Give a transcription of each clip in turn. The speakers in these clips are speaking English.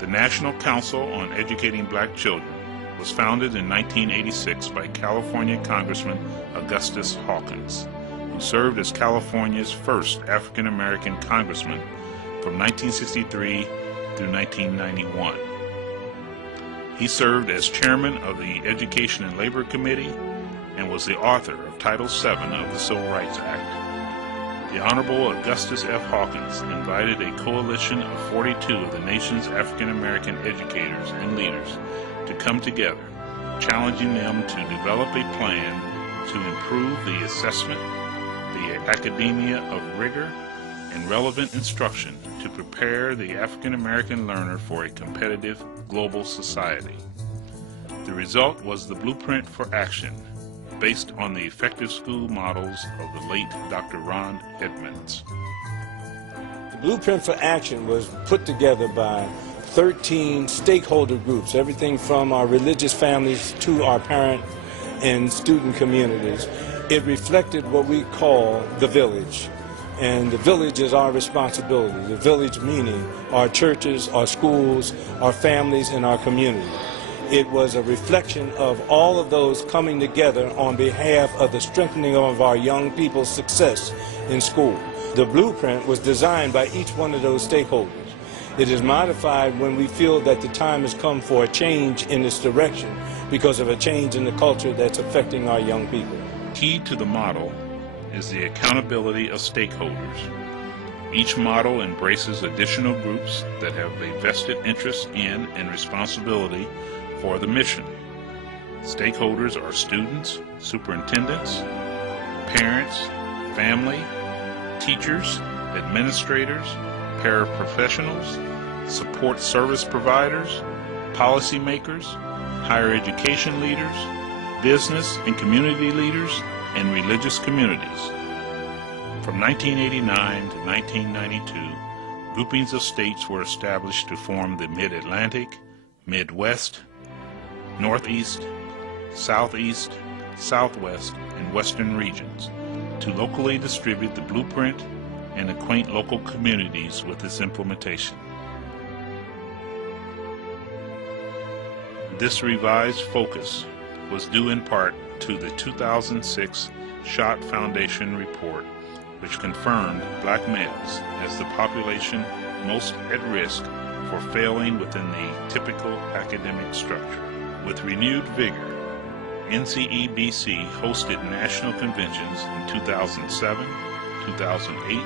The National Council on Educating Black Children was founded in 1986 by California Congressman Augustus Hawkins, who served as California's first African American congressman from 1963 through 1991. He served as chairman of the Education and Labor Committee and was the author of Title VII of the Civil Rights Act. The Honorable Augustus F. Hawkins invited a coalition of 42 of the nation's African American educators and leaders to come together, challenging them to develop a plan to improve the assessment, the academia of rigor, and relevant instruction to prepare the African American learner for a competitive global society. The result was the Blueprint for Action, based on the effective school models of the late Dr. Ron Edmonds. The Blueprint for Action was put together by 13 stakeholder groups, everything from our religious families to our parent and student communities. It reflected what we call the village. And the village is our responsibility. The village meaning our churches, our schools, our families, and our community. It was a reflection of all of those coming together on behalf of the strengthening of our young people's success in school. The blueprint was designed by each one of those stakeholders. It is modified when we feel that the time has come for a change in this direction because of a change in the culture that's affecting our young people. Key to the model is the accountability of stakeholders. Each model embraces additional groups that have a vested interest in and responsibility for the mission. Stakeholders are students, superintendents, parents, family, teachers, administrators, paraprofessionals, support service providers, policymakers, higher education leaders, business and community leaders, and religious communities. From 1989 to 1992, groupings of states were established to form the Mid-Atlantic, Midwest, Northeast, Southeast, Southwest, and Western regions to locally distribute the blueprint and acquaint local communities with its implementation. This revised focus was due in part to the 2006 Schott Foundation report, which confirmed black males as the population most at risk for failing within the typical academic structure. With renewed vigor, NCEBC hosted national conventions in 2007, 2008,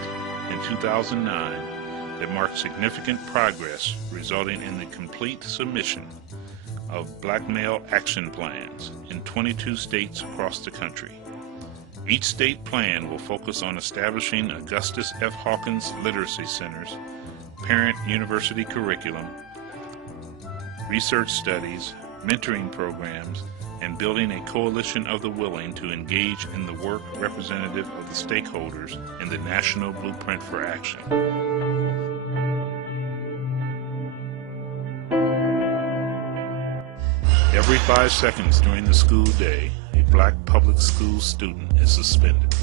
and 2009 that marked significant progress, resulting in the complete submission of black male action plans in 22 states across the country. Each state plan will focus on establishing Augustus F. Hawkins Literacy Centers, parent university curriculum, research studies, mentoring programs, and building a coalition of the willing to engage in the work representative of the stakeholders in the National Blueprint for Action. Every 5 seconds during the school day, a black public school student is suspended.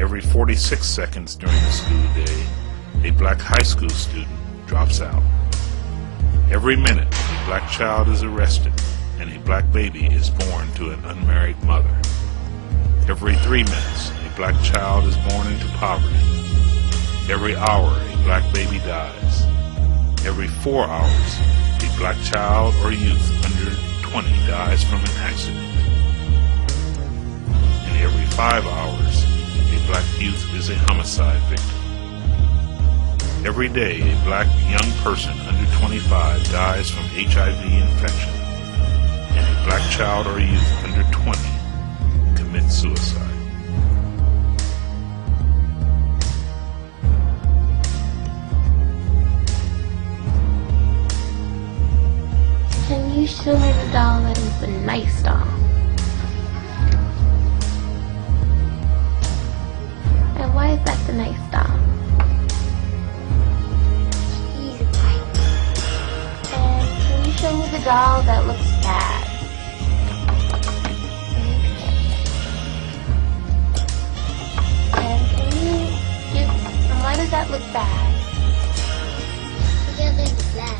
Every 46 seconds during the school day, a black high school student drops out. Every minute, a black child is arrested and a black baby is born to an unmarried mother. Every 3 minutes, a black child is born into poverty. Every hour, a black baby dies. Every 4 hours, a black child or youth under 20 dies from an accident. And every 5 hours, a black youth is a homicide victim. Every day, a black young person under 25 dies from HIV infection, and a black child or youth under 20 commits suicide. Can you show me the doll that is the nice doll? And why is that the nice doll? He's a type. And can you show me the doll that looks sad? And why does that look bad? Because it's black.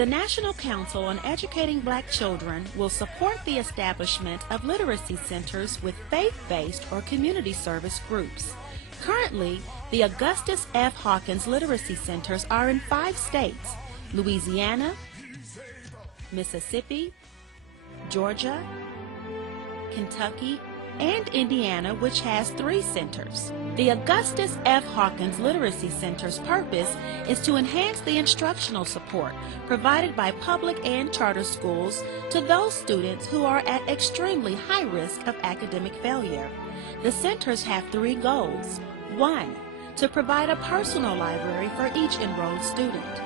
The National Council on Educating Black Children will support the establishment of literacy centers with faith-based or community service groups. Currently, the Augustus F. Hawkins Literacy Centers are in 5 states: Louisiana, Mississippi, Georgia, Kentucky, and Indiana, which has 3 centers. The Augustus F. Hawkins Literacy Center's purpose is to enhance the instructional support provided by public and charter schools to those students who are at extremely high risk of academic failure. The centers have 3 goals. 1. To provide a personal library for each enrolled student.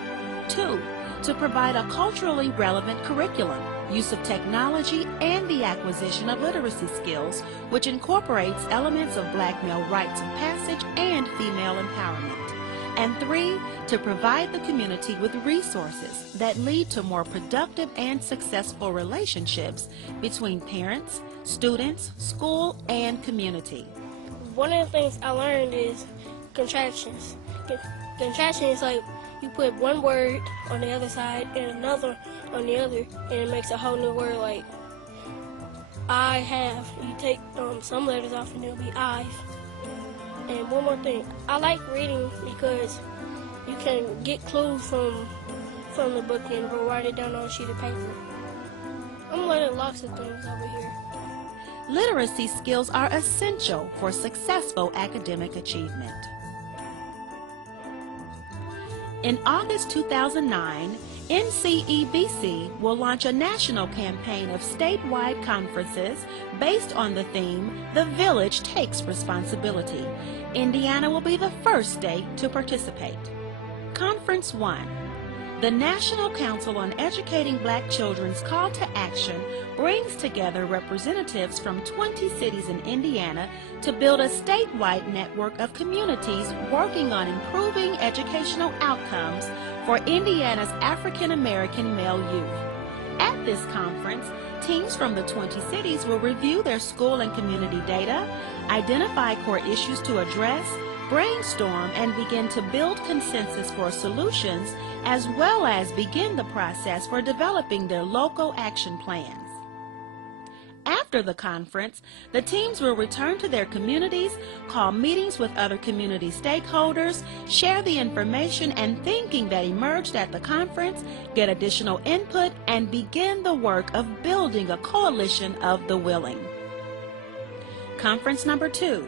2. To provide a culturally relevant curriculum, use of technology, and the acquisition of literacy skills, which incorporates elements of black male rites of passage and female empowerment. And 3, to provide the community with resources that lead to more productive and successful relationships between parents, students, school, and community. One of the things I learned is contractions. Contraction is like you put one word on the other side and another on the other, and it makes a whole new word. Like I have, you take some letters off and it'll be I've. And one more thing, I like reading because you can get clues from the book and go write it down on a sheet of paper. I'm learning lots of things over here. Literacy skills are essential for successful academic achievement. In August 2009, NCEBC will launch a national campaign of statewide conferences based on the theme, "The Village Takes Responsibility." Indiana will be the first state to participate. Conference 1. The National Council on Educating Black Children's Call to Action brings together representatives from 20 cities in Indiana to build a statewide network of communities working on improving educational outcomes for Indiana's African American male youth. At this conference, teams from the 20 cities will review their school and community data, identify core issues to address, brainstorm, and begin to build consensus for solutions, as well as begin the process for developing their local action plans. After the conference, the teams will return to their communities, call meetings with other community stakeholders, share the information and thinking that emerged at the conference, get additional input, and begin the work of building a coalition of the willing. Conference number 2.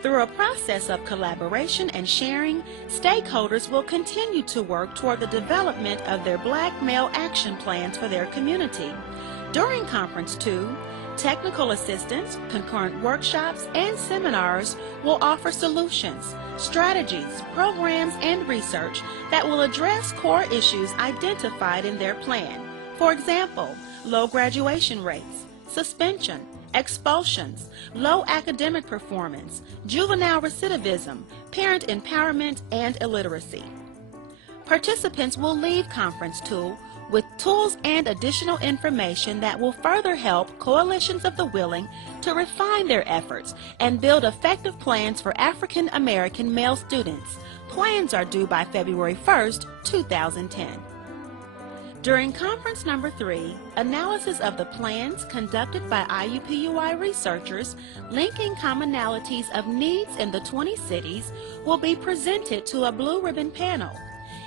Through a process of collaboration and sharing, stakeholders will continue to work toward the development of their Black male action plans for their community. During Conference 2, technical assistance, concurrent workshops, and seminars will offer solutions, strategies, programs, and research that will address core issues identified in their plan. For example, low graduation rates, suspension, expulsions, low academic performance, juvenile recidivism, parent empowerment, and illiteracy. Participants will leave Conference 2 with tools and additional information that will further help coalitions of the willing to refine their efforts and build effective plans for African American male students. Plans are due by February 1st, 2010. During Conference number 3, analysis of the plans conducted by IUPUI researchers linking commonalities of needs in the 20 cities will be presented to a blue ribbon panel.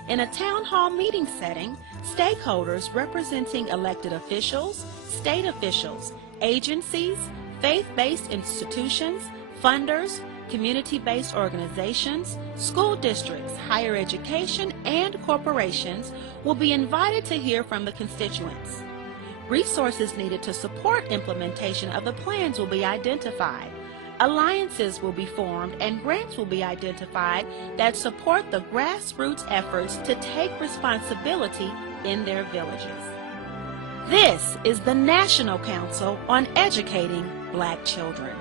In a town hall meeting setting, stakeholders representing elected officials, state officials, agencies, faith-based institutions, funders, community-based organizations, school districts, higher education, and corporations will be invited to hear from the constituents. Resources needed to support implementation of the plans will be identified. Alliances will be formed and grants will be identified that support the grassroots efforts to take responsibility in their villages. This is the National Council on Educating Black Children.